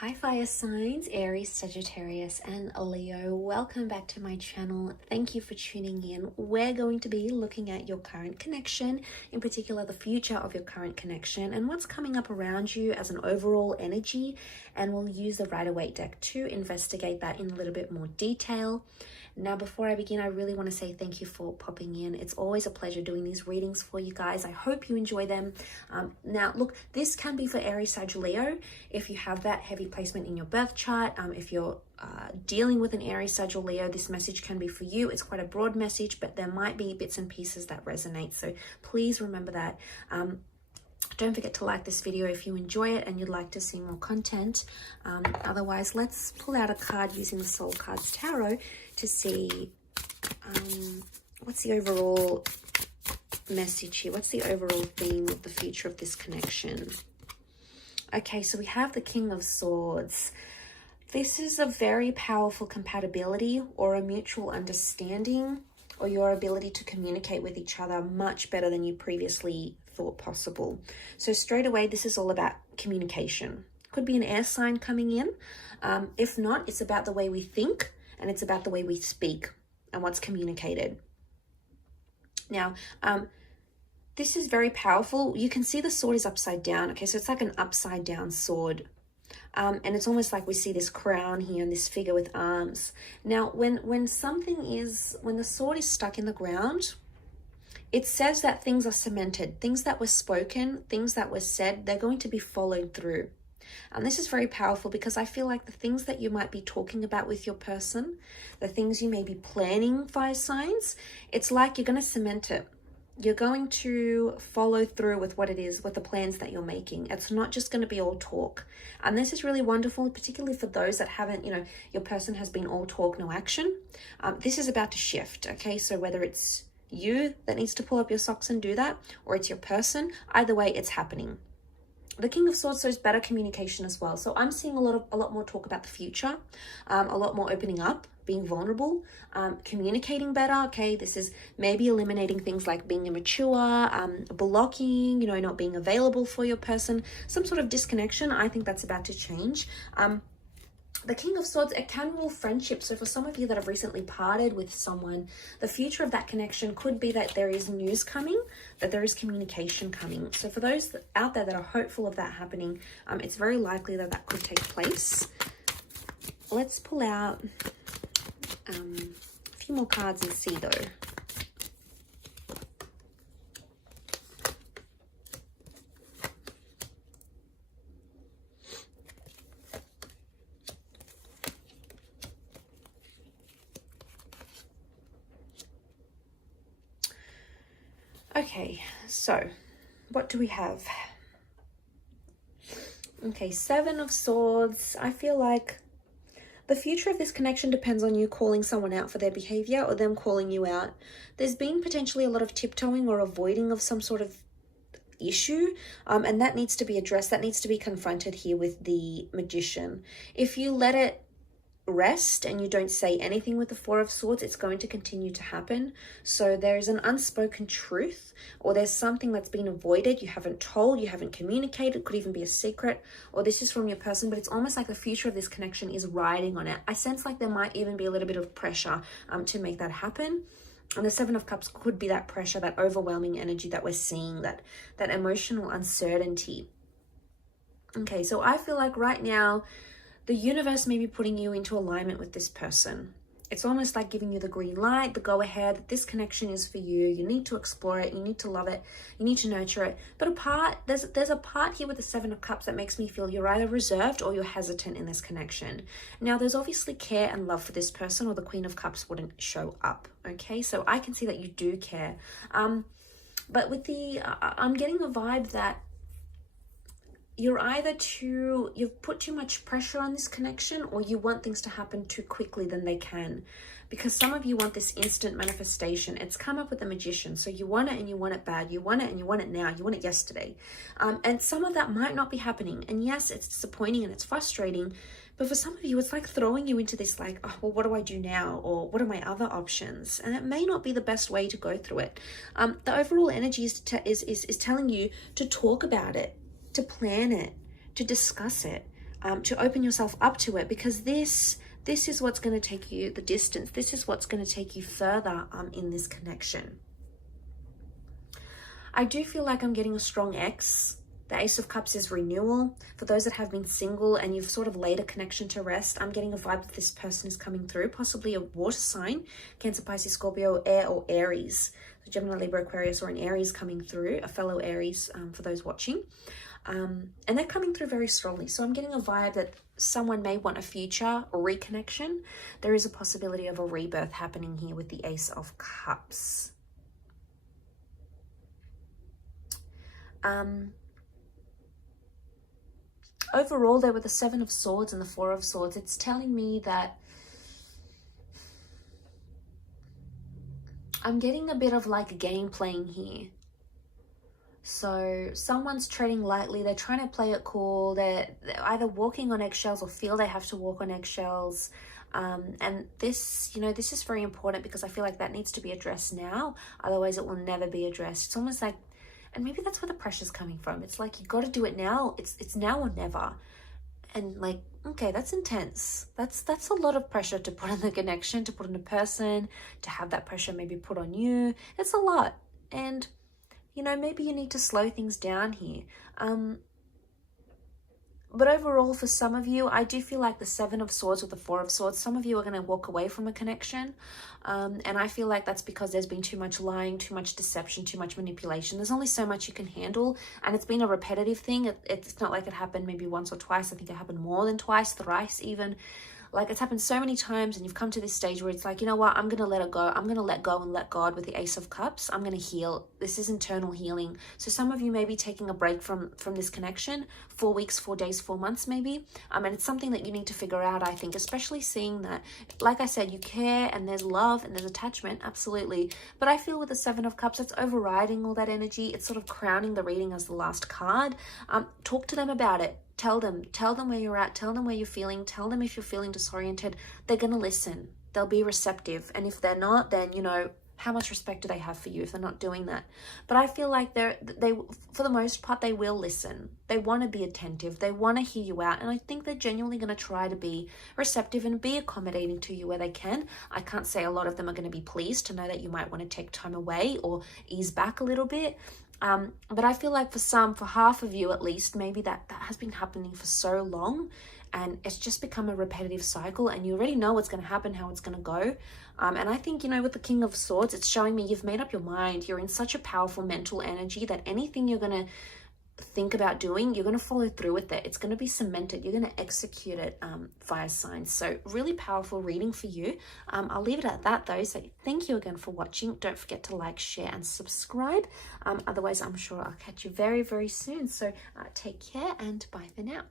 Hi fire signs, Aries, Sagittarius and Leo. Welcome back to my channel. Thank you for tuning in. We're going to be looking at your current connection, in particular the future of your current connection and what's coming up around you as an overall energy, and we'll use the Rider-Waite deck to investigate that in a little bit more detail. Now, before I begin, I really want to say thank you for popping in. It's always a pleasure doing these readings for you guys. I hope you enjoy them. Now, look, this can be for Aries, Sag, Leo. If you have that heavy placement in your birth chart, if you're dealing with an Aries, Sag, or Leo, this message can be for you. It's quite a broad message, but there might be bits and pieces that resonate. So please remember that. Don't forget to like this video if you enjoy it and you'd like to see more content. Otherwise, let's pull out a card using the Soul Cards Tarot to see what's the overall message here. What's the overall theme of the future of this connection? Okay, so we have the King of Swords. This is a very powerful compatibility or a mutual understanding, or your ability to communicate with each other much better than you previously thought possible. So straight away, this is all about communication. Could be an air sign coming in. If not, it's about the way we think and it's about the way we speak and what's communicated. Now, this is very powerful. You can see the sword is upside down. Okay, so it's like an upside down sword. And it's almost like we see this crown here and this figure with arms. Now, when the sword is stuck in the ground, it says that things are cemented. Things that were spoken, things that were said, they're going to be followed through. And this is very powerful because I feel like the things that you might be talking about with your person, the things you may be planning, fire signs, it's like you're going to cement it. You're going to follow through with what it is, with the plans that you're making. It's not just going to be all talk. And this is really wonderful, particularly for those that haven't, your person has been all talk, no action. This is about to shift, okay? So whether it's you that needs to pull up your socks and do that, or it's your person, either way, it's happening. The King of Swords shows better communication as well. So I'm seeing a lot more talk about the future, a lot more opening up, being vulnerable, communicating better. Okay, this is maybe eliminating things like being immature, blocking, not being available for your person, some sort of disconnection. I think that's about to change. The King of Swords, it can rule friendship. So for some of you that have recently parted with someone, the future of that connection could be that there is news coming, that there is communication coming. So for those out there that are hopeful of that happening, it's very likely that that could take place. Let's pull out a few more cards and see though. Okay, so what do we have? Okay, Seven of Swords. I feel like the future of this connection depends on you calling someone out for their behavior or them calling you out. There's been potentially a lot of tiptoeing or avoiding of some sort of issue, and that needs to be addressed. That needs to be confronted here with the Magician. If you let it rest and you don't say anything with the Four of Swords, it's going to continue to happen. So there's an unspoken truth, or there's something that's been avoided, you haven't told, you haven't communicated, could even be a secret, or this is from your person, but it's almost like the future of this connection is riding on it. I sense like there might even be a little bit of pressure to make that happen. And the Seven of Cups could be that pressure, that overwhelming energy that we're seeing, that emotional uncertainty. Okay, so I feel like right now the universe may be putting you into alignment with this person. It's almost like giving you the green light, the go ahead. This connection is for you. You need to explore it. You need to love it. You need to nurture it. But there's a part here with the Seven of Cups that makes me feel you're either reserved or you're hesitant in this connection. Now, there's obviously care and love for this person, or the Queen of Cups wouldn't show up. Okay, so I can see that you do care. But with I'm getting a vibe that you've put too much pressure on this connection, or you want things to happen too quickly than they can, because some of you want this instant manifestation. It's come up with the Magician. So you want it and you want it bad. You want it and you want it now. You want it yesterday. And some of that might not be happening. And yes, it's disappointing and it's frustrating, but for some of you, it's like throwing you into this like, oh, well, what do I do now? Or what are my other options? And it may not be the best way to go through it. The overall energy is telling you to talk about it, to plan it, to discuss it. to open yourself up to it, because this is what's going to take you the distance. This is what's going to take you further in this connection. I do feel like I'm getting a strong X. The Ace of Cups is renewal. For those that have been single and you've sort of laid a connection to rest, I'm getting a vibe that this person is coming through, possibly a water sign, Cancer, Pisces, Scorpio, Air, or Aries. So Gemini, Libra, Aquarius, or an Aries coming through, a fellow Aries for those watching. And they're coming through very strongly. So I'm getting a vibe that someone may want a future reconnection. There is a possibility of a rebirth happening here with the Ace of Cups. Overall, there were the Seven of Swords and the Four of Swords. It's telling me that I'm getting a bit of like game playing here. So someone's treading lightly. They're trying to play it cool. They're either walking on eggshells or feel they have to walk on eggshells. And this, you know, this is very important because I feel like that needs to be addressed now. Otherwise, it will never be addressed. It's almost like, and maybe that's where the pressure's coming from. It's like, you got to do it now. It's now or never. And like, okay, that's intense. That's a lot of pressure to put on the connection, to put on a person, to have that pressure maybe put on you. It's a lot. And, you know, maybe you need to slow things down here. But overall, for some of you, I do feel like the Seven of Swords with the Four of Swords, some of you are going to walk away from a connection. And I feel like that's because there's been too much lying, too much deception, too much manipulation. There's only so much you can handle. And it's been a repetitive thing. It's not like it happened maybe once or twice. I think it happened more than twice, thrice even. Like, it's happened so many times, and you've come to this stage where it's like, you know what, I'm going to let it go. I'm going to let go and let God with the Ace of Cups. I'm going to heal. This is internal healing. So some of you may be taking a break from this connection, 4 weeks, 4 days, 4 months maybe. And it's something that you need to figure out, I think, especially seeing that, like I said, you care and there's love and there's attachment, absolutely. But I feel with the Seven of Cups, it's overriding all that energy. It's sort of crowning the reading as the last card. Talk to them about it. Tell them where you're at, tell them where you're feeling, tell them if you're feeling disoriented. They're going to listen. They'll be receptive. And if they're not, then, you know, how much respect do they have for you if they're not doing that? But I feel like they for the most part, they will listen. They want to be attentive. They want to hear you out. And I think they're genuinely going to try to be receptive and be accommodating to you where they can. I can't say a lot of them are going to be pleased to know that you might want to take time away or ease back a little bit. But I feel like for half of you at least, maybe that has been happening for so long and it's just become a repetitive cycle and you already know what's going to happen, how it's going to go. And I think, you know, with the King of Swords, it's showing me you've made up your mind. You're in such a powerful mental energy that anything you're going to think about doing, you're going to follow through with it. It's going to be cemented. You're going to execute it, fire signs. So really powerful reading for you. I'll leave it at that though. So thank you again for watching. Don't forget to like, share and subscribe. Otherwise, I'm sure I'll catch you very, very soon. So take care and bye for now.